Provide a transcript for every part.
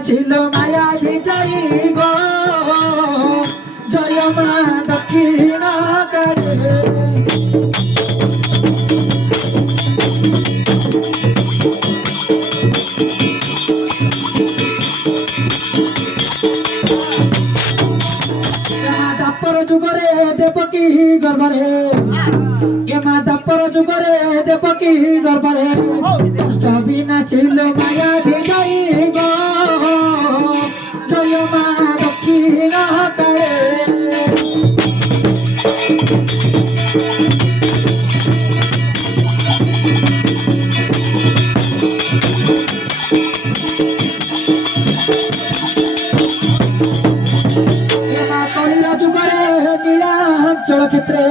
ছিল মায়া বিজয়ী গো জয় মা দক্ষিণ কারে দাপর যুগরে দেবকী গর্ভরে মা দাপর যুগরে দেবকী গর্ভরে বিনা ছিল মায়া বিজয়ী গো জয় মা দক্ষিণ কারে নীলাঞ্চল ক্ষেত্রে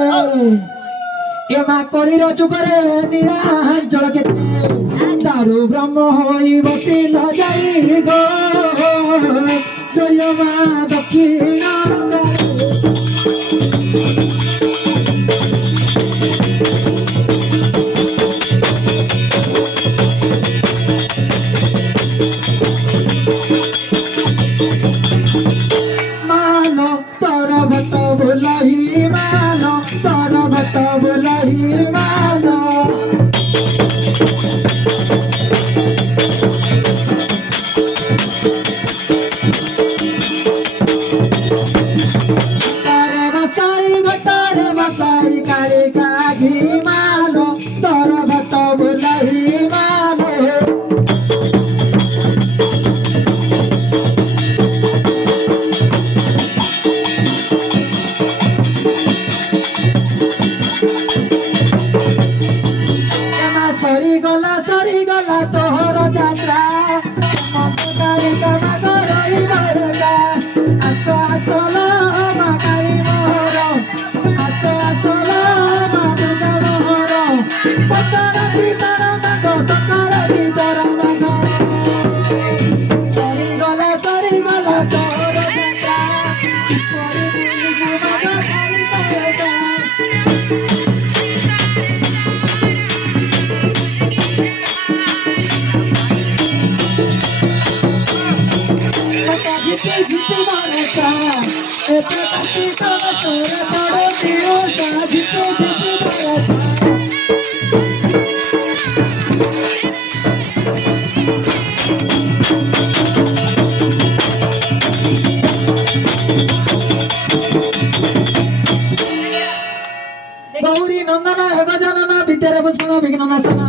মা কলির যুগরে নীলাঞ্চল ক্ষেত্রে দারু ব্রহ্ম হই বসিল যাই গো জয় মা দক্ষিণ মানো তর ভট বলাই মানো তর ভট বলাই মানো তারে বাসাই কারে কাঘি মানো তর ভট বলাই মানো সরি গলা তোর যাত্রা মমতারি কামা করই বরগা আসো আসল মাকারি মোহর আসো আসল মা দুর্গা মোহর সকারাতি তোর মাগ সকারাতি তোর মাগ সরি গলা তোর যাত্রা পরি দিলি মাগ সারি তোরগা ঝিটি মারতা এতে বাকি তোর তোর বড় দিওটা ঝিটি মারতা গৌরী নন্দন গজানন ভিতরে বসন বিঘ্ন নাশন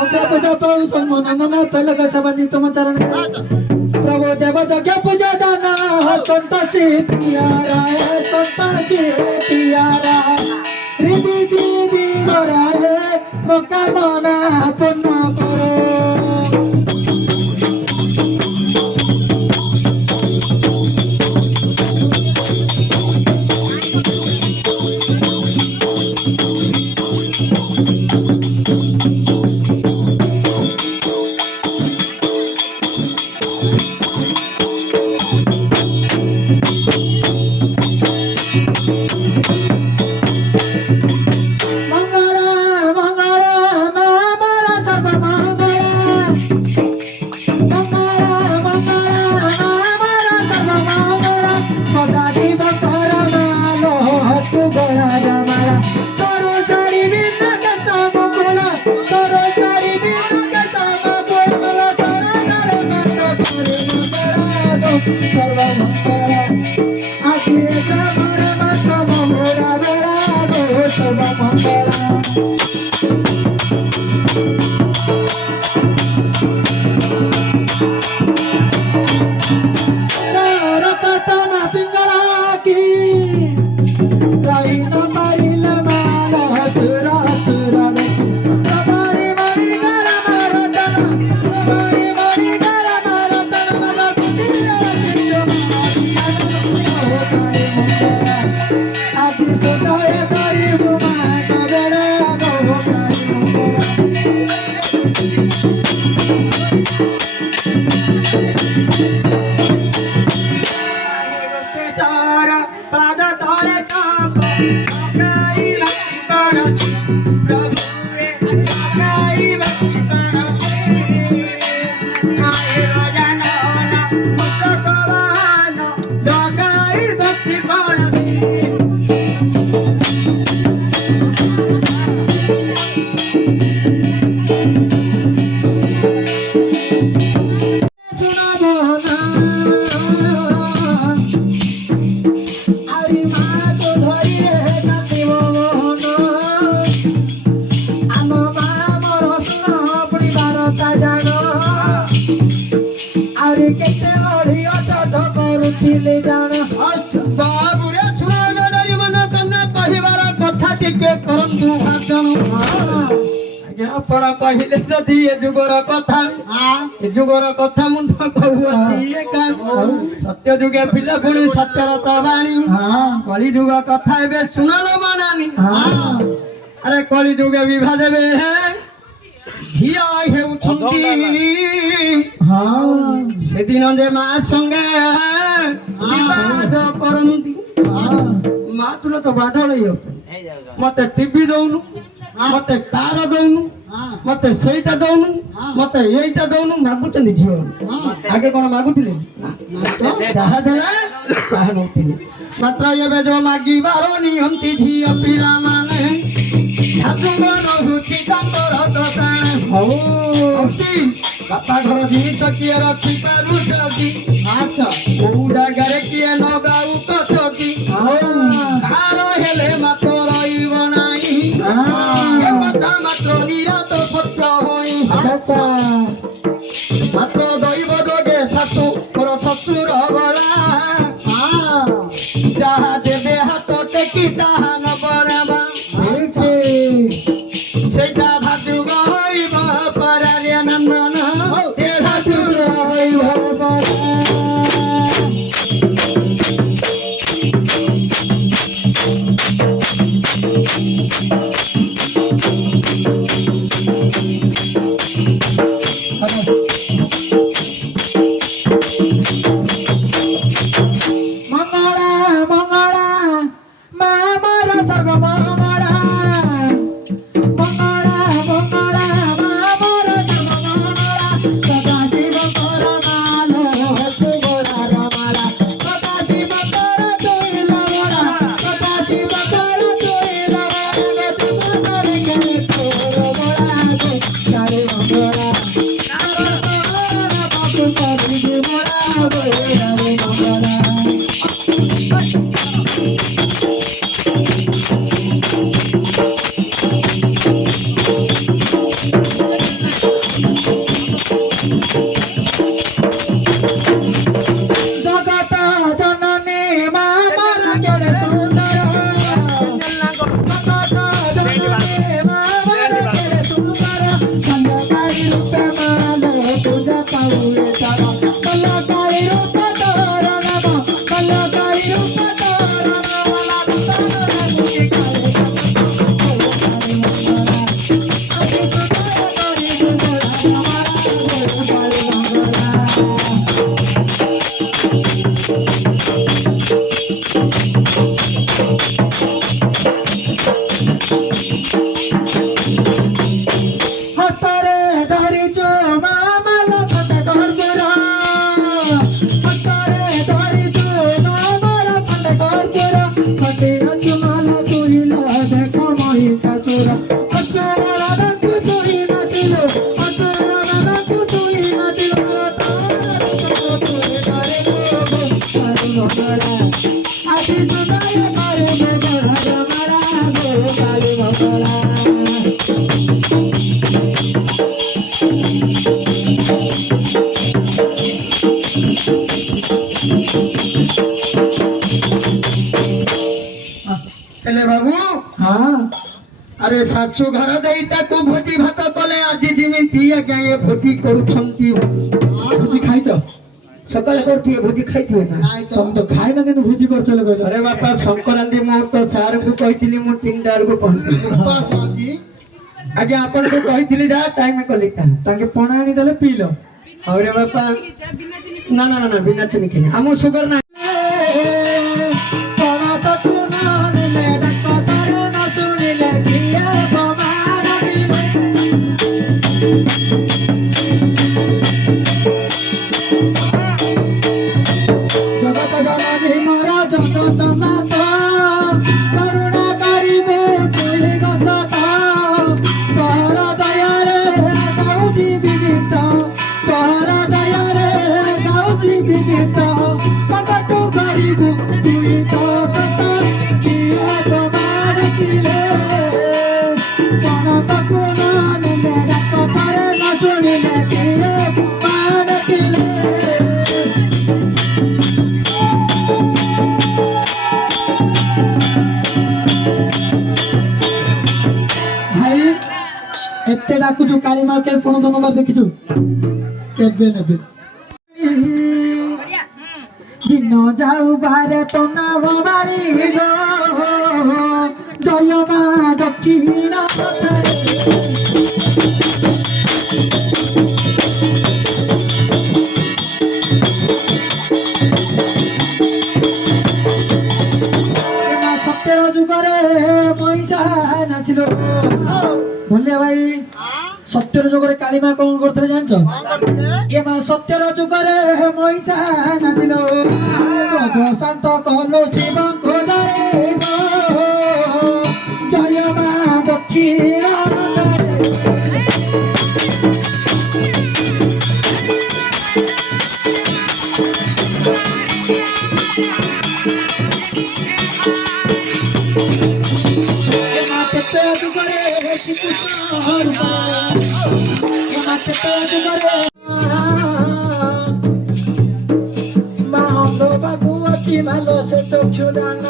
অগ্র পূজা পাউ সম্মনন্দন তৈলক সবন্ধি তুম চরণ प्रभु देव जग पूजा दाना संतोषी पियारा संतोषी पियारा रिधि जीदी गोराए मोका मना पुण्य करो କେତେ ଅଳିଆ ଚାଟ କରୁଥିଲେ ଜାଣ ବାବୁରେ ଛୁଆ ମନ କନ୍ୟା କହିବାର କଥା ଟିକେ କରନ୍ତୁ ଭାଷଣ। ଆଜ୍ଞା ଆପଣ କହିଲେ ଯଦି ଏ ଯୁଗର କଥା ଏ ଯୁଗର କଥା ମୁଁ ତ କହୁଅଛି ସତ୍ୟ ଯୁଗେ ପିଲା ପୁଣି ସତ୍ୟର ତ ବାଣୀ କଳି ଯୁଗ କଥା ଏବେ ଶୁଣଲ ମାନାନି ଆରେ କଳି ଯୁଗେ ବିଭା ଦେବେ ଝିଅ ହେଉଛନ୍ତି ସେଦିନ ଯେ ମା ସଙ୍ଗେ ବିବାଦ କରନ୍ତି ମା ତୁଲ ତ ବାଢ ମତେ ଟିଭି ଦଉନୁ ମତେ କାର ଦଉନୁ ମତେ ସେଇଟା ଦଉନୁ ମତେ ଏଇଟା ଦଉନୁ ମାଗୁଛନ୍ତି ଝିଅ ଆଗେ କଣ ମାଗୁଥିଲେ ଯାହା ଦେଲା ତାହା ନଉଥିଲେ ମାତ୍ର ଏବେ ଯୋଉ ମାଗିବାର ନିଅନ୍ତି ଝିଅ ପିଲାମାନେ ରହୁଛି ତାଙ୍କର ବାପା ଘର ଜିନିଷ କିଏ ରଖିପାରୁଛନ୍ତି କୋଉ ଜାଗାରେ କିଏ ନଗାଉ କଚକି କାର ହେଲେ ମାତ୍ର ରହିବ ନାହିଁ କଥା ମାତ୍ର ନିରାଟ ସତ୍ୟ ହୋଇ ମାତ୍ର ଦୈବ ଯୋଗେ ଶାଶୁ ମୋର ଶ୍ୱଶୁର ବଳା ଯାହା ଦେବେ ହାତ ଟେକି ତାହା ନବରାବା ସେଇଟା ଭାଜୁଗ ହଇବ ପରାରେ ନନ୍ଦନ ସେ ଭାଜୁଗ ହଇବ बाबू अरे ଶାଶୁ ଘର ଦେଇ ତାକୁ ଭୋଜି ଭାତ କଲେ ଆଜି ଯେମିତି ଆଜ୍ଞା ଏ ଭୋଜି କରୁଛନ୍ତି ଭୋଜି ଖାଇଛ ସକାଳେ କରୁଥିବେ ଭୋଜି ଖାଇଥିବେ ନା ତମେ ତ ଖାଇନ କିନ୍ତୁ ଭୋଜି କରୁଛ କହିଲ ଆରେ ବାପା ସଂକ୍ରାନ୍ତି ମୁଁ ତ ସାର୍ଙ୍କୁ କହିଥିଲି ମୁଁ 3ଟା ବେଳକୁ ପହଞ୍ଚିଲି ଆଜ୍ଞା ଆପଣଙ୍କୁ କହିଥିଲି ଯାହା ଟାଇମ କଲି ତାଙ୍କେ ପଣା ଆଣିଦେଲେ ପିଇଲ ଆଉ ରେ ବାପା ନା ନା ନା ବିନା ଚିନି ଖାଇନି ଆମ ସୁଗର ନା Gita, ডাকুଛୁ କାଳୀ ମା କେ কোন ধন্যবাদ দেখিଛୁ কেবে নেবে দিন যাও বারে তো না বাড়ি গো জয় মা দক্ষিণ সত্যের যুগরে মহিষা নাছিল বললে ভাই সত্যের যুগরে কালী মা কোন করতে জানছ এমা সত্যের যুগরে মহিষা নাছিল শান্ত কলো শিব খোদাই গো জয় মা দক্ষিণ ভালো সে চক্ষু দান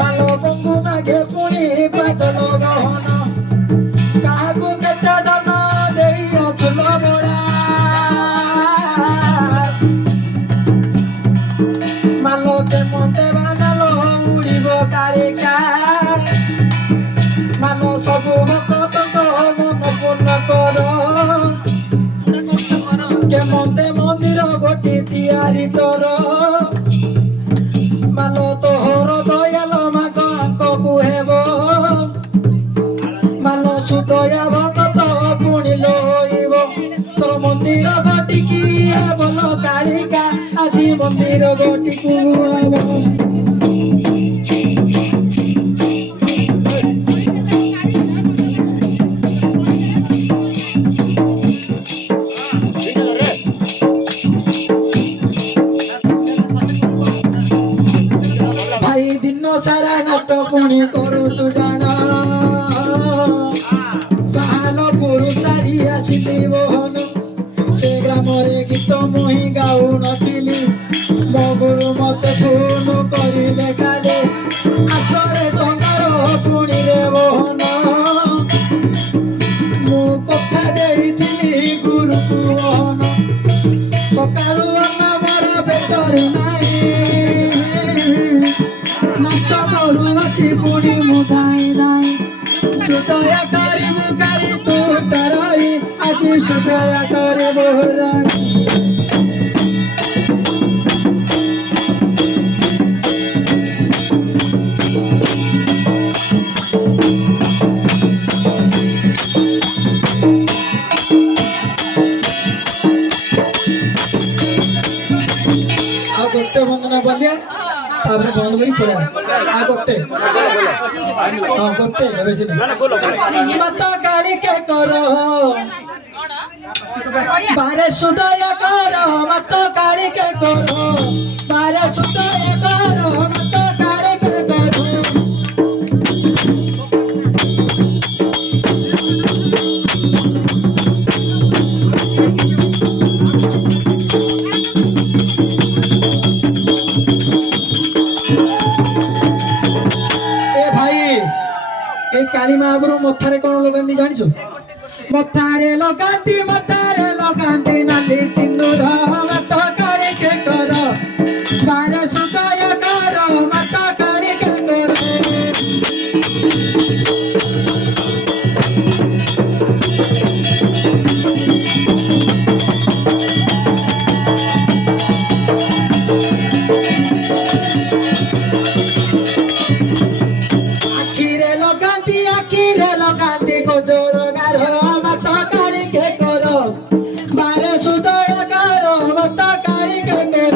ভালো বঙ্গু মাঘে পুনি পাতল বহন কাহাকু কেতে ধন দেই অফুল বড়া মালকে মন্তে বানালো উড়িব কালিকা মান সবু ভক্তଙ୍କ মন পূর্ণ কর কে মন্তে মন্দির গোটি তিଆରି কর মান তোহর দয়াল মাগଙ୍କୁ ହେବ ମାନ ସୁଦୟା ଭଗତ ପୁଣି ଲୋଇବ ତୋର ମନ୍ଦିର ଗୋଟିକି ଭଲ କାଳିକା ଆଜି ମନ୍ଦିର ଗୋଟିକୁ ହେବ সারা নাট পুଣି କରୁଛୁ ଜାଣ ବାହାଲ ପୁରୁଷାରୀ ଆସିଲି ବୋହନ ସେ ଗ୍ରାମରେ ଗୀତ ମୁହିଁ ଗାଉନଥିଲି ମୋ ଗୁରୁ ମତେ ଫୋନ କରିଲେ କାଲେ ଆସରେ ସଙ୍ଗାର ପୁଣିରେ ବୋହନ ମୁଁ କଥା ଦେଇଥିଲି ଗୁରୁକୁ ବୋହନ ସକାଳୁ ଆମର ବେଟରେ ନାହିଁ নাচ করু অতি পুরি মুদাই নাই সুদয়া করিবু কারি তু তারাই আজি সুদয়া করিবু রাই আগতে বন্দনা বলিয়া তারপরে বন্ধ করি পড়ে আর করতে করতে বেশি মাতা গাড়ি কে করো বারে সুদয়া করো মাতা গাড়ি কে করো বারে সুদয়া করো মাতা গাড়ি কে করো এই কালী মা আগুরু মথারে কোন লগান্তি জানিছো মথারে লগান্তি নালি সিন্দুর মত কাড়ি কে কর বারে সুদয় কর মত কাড়ি কে কর লগান্তি গোজর গার মত কাড়ি কে কর বারে সুদয় কর মত কাড়ি কে কর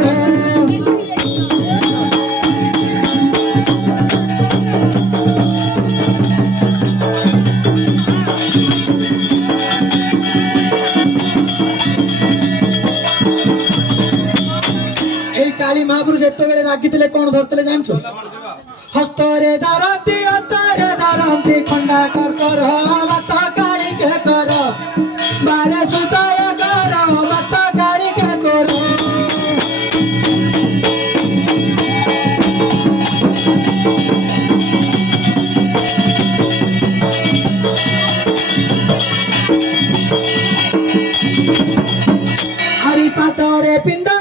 এই কালী মহাপুরু যেতবেলে রাগিଥିଲେ কোন ধরଥିଲେ জানছো হস্তরে দারন্তি খন্ডা কর মত কাড়ি কে কর বারে সুদয় কর মত কাড়ি কে কর ହାତରେ ପିନ୍ଧା